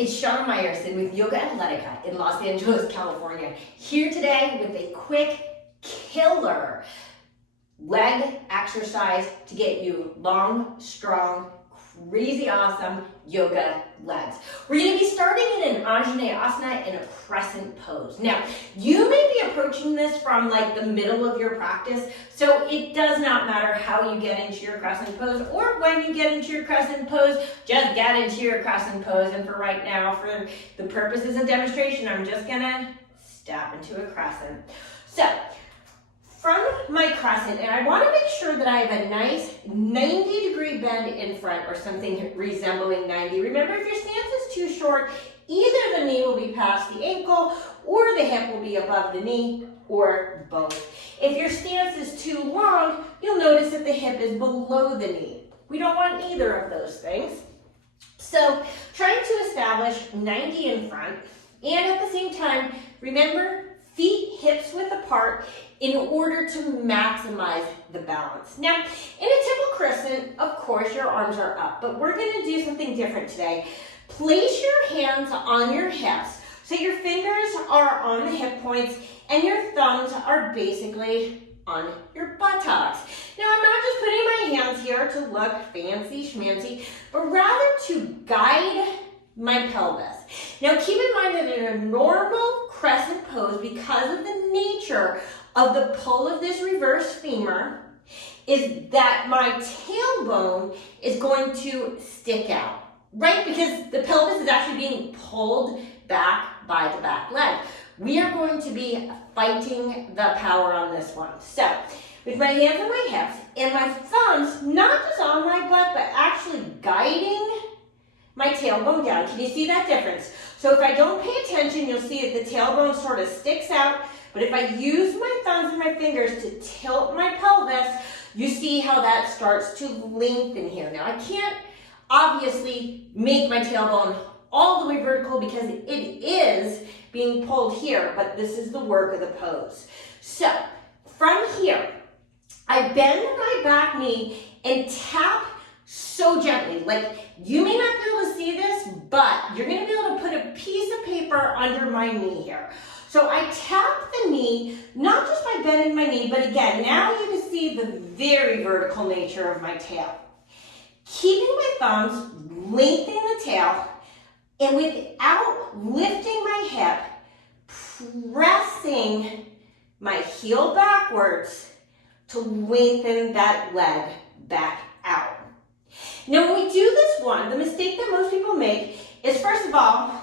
It's Shana Meyerson with YOGAthletica in Los Angeles, California. Here today with a quick killer leg exercise to get you long, strong, crazy awesome yoga legs. We're going to be starting in an Anjaneyasana in a crescent pose. Now, you may be approaching this from like the middle of your practice, so it does not matter how you get into your crescent pose or when you get into your crescent pose, just get into your crescent pose. And for right now, for the purposes of demonstration, I'm just going to step into a crescent. So, from my crescent, and I want to make sure that I have a nice 90-degree bend in front or something resembling 90. Remember, if your stance is too short, either the knee will be past the ankle or the hip will be above the knee or both. If your stance is too long, you'll notice that the hip is below the knee. We don't want either of those things. So trying to establish 90 in front and at the same time, remember, feet hips width apart in order to maximize the balance. Now, in a typical crescent, of course, your arms are up, but we're going to do something different today. Place your hands on your hips so your fingers are on the hip points and your thumbs are basically on your buttocks. Now, I'm not just putting my hands here to look fancy schmancy, but rather to guide my pelvis. Now, keep in mind that in a normal crescent pose, because of the nature of the pull of this reverse femur, is that my tailbone is going to stick out, right? Because the pelvis is actually being pulled back by the back leg. We are going to be fighting the power on this one. So, with my hands on my hips and my thumbs, not just on my butt, but actually guiding my tailbone down. Can you see that difference? So if I don't pay attention, you'll see that the tailbone sort of sticks out. But if I use my thumbs and my fingers to tilt my pelvis, you see how that starts to lengthen here. Now I can't obviously make my tailbone all the way vertical because it is being pulled here, but this is the work of the pose. So from here, I bend my back knee and tap so gently. Like, you may not be able to see this, but you're going to be able to put a piece of paper under my knee here. So I tap the knee, not just by bending my knee, but again, now you can see the very vertical nature of my tail. Keeping my thumbs, lengthening the tail, and without lifting my hip, pressing my heel backwards to lengthen that leg back out. Now, when we do this one, the mistake that most people make is, first of all,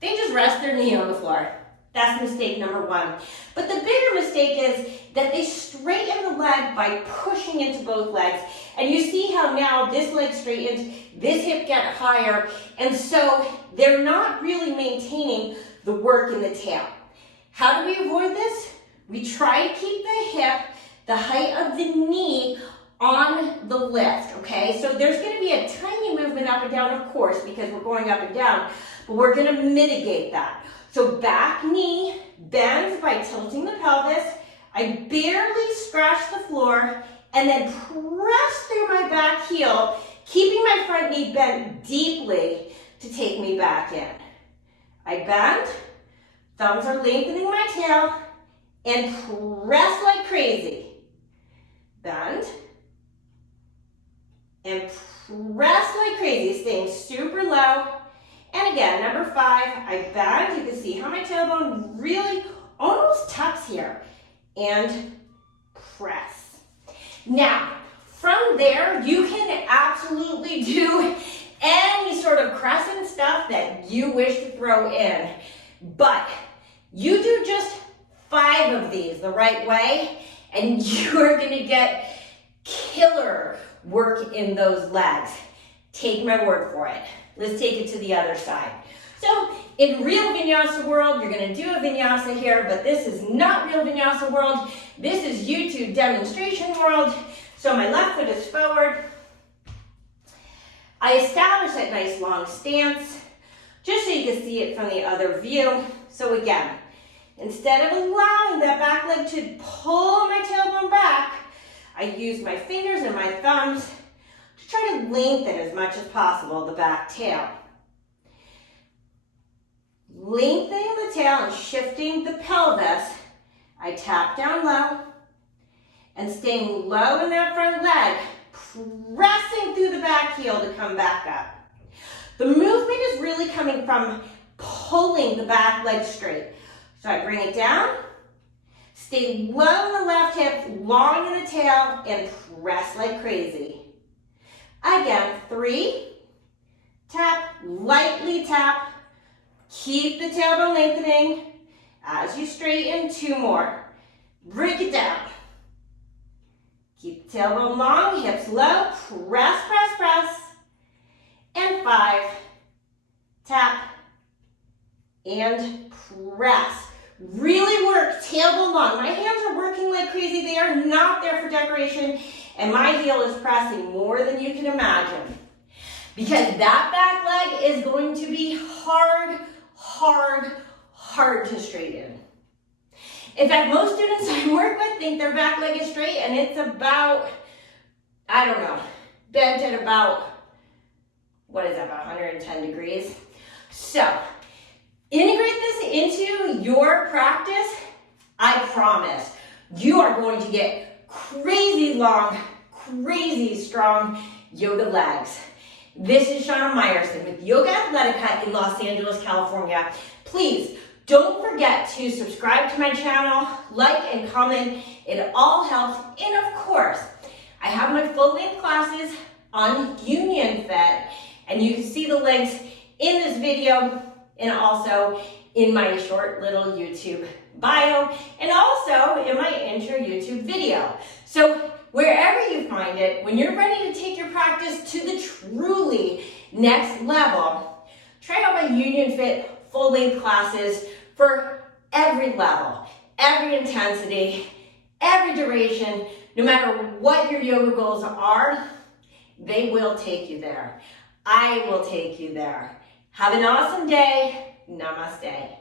they just rest their knee on the floor. That's mistake number one. But the bigger mistake is that they straighten the leg by pushing into both legs. And you see how now this leg straightens, this hip gets higher, and so they're not really maintaining the work in the tail. How do we avoid this? We try to keep the hip the height of the knee on the lift, okay? So there's going to be a tiny movement up and down, of course, because we're going up and down, but we're going to mitigate that. So back knee bends by tilting the pelvis. I barely scratch the floor and then press through my back heel, keeping my front knee bent deeply to take me back in. I bend, thumbs are lengthening my tail, and press like crazy. Bend, and press like crazy, staying super low. And again, number 5, I bend. You can see how my tailbone really almost tucks here. And press. Now, from there, you can absolutely do any sort of crescent stuff that you wish to throw in. But you do just 5 of these the right way, and you're going to get killer work in those legs. Take my word for it. Let's take it to the other side. So in real vinyasa world, you're going to do a vinyasa here, but this is not real vinyasa world. This is YouTube demonstration world. So my left foot is forward. I establish that nice long stance, just so you can see it from the other view. So again, instead of allowing that back leg to pull my tailbone back, I use my fingers and my thumbs to try to lengthen as much as possible the back tail. lengthening the tail and shifting the pelvis. I tap down low and staying low in that front leg, pressing through the back heel to come back up. The movement is really coming from pulling the back leg straight. So I bring it down, stay low in the left hip, long in the tail, and press like crazy. Again, 3, tap, lightly tap, keep the tailbone lengthening. As you straighten, 2 more. Break it down. Keep the tailbone long, hips low, press, press, press. And 5, tap, and press. Really work tailbone long. My hands are working like crazy. They are not there for decoration, and my heel is pressing more than you can imagine. Because that back leg is going to be hard, hard, hard to straighten. In fact, most students I work with think their back leg is straight, and it's about, I don't know, bent at about, what is that, about 110 degrees? So, integrate this into your practice. I promise you are going to get crazy long, crazy strong yoga legs. This is Shana Meyerson with YOGAthletica in Los Angeles, California. Please don't forget to subscribe to my channel, like and comment. It all helps. And of course, I have my full-length classes on Union Fit, and you can see the links in this video and also in my short little YouTube bio and also in my intro YouTube video. So wherever you find it, when you're ready to take your practice to the truly next level, try out my Union Fit full-length classes for every level, every intensity, every duration. No matter what your yoga goals are, they will take you there. I will take you there. Have an awesome day. Namaste.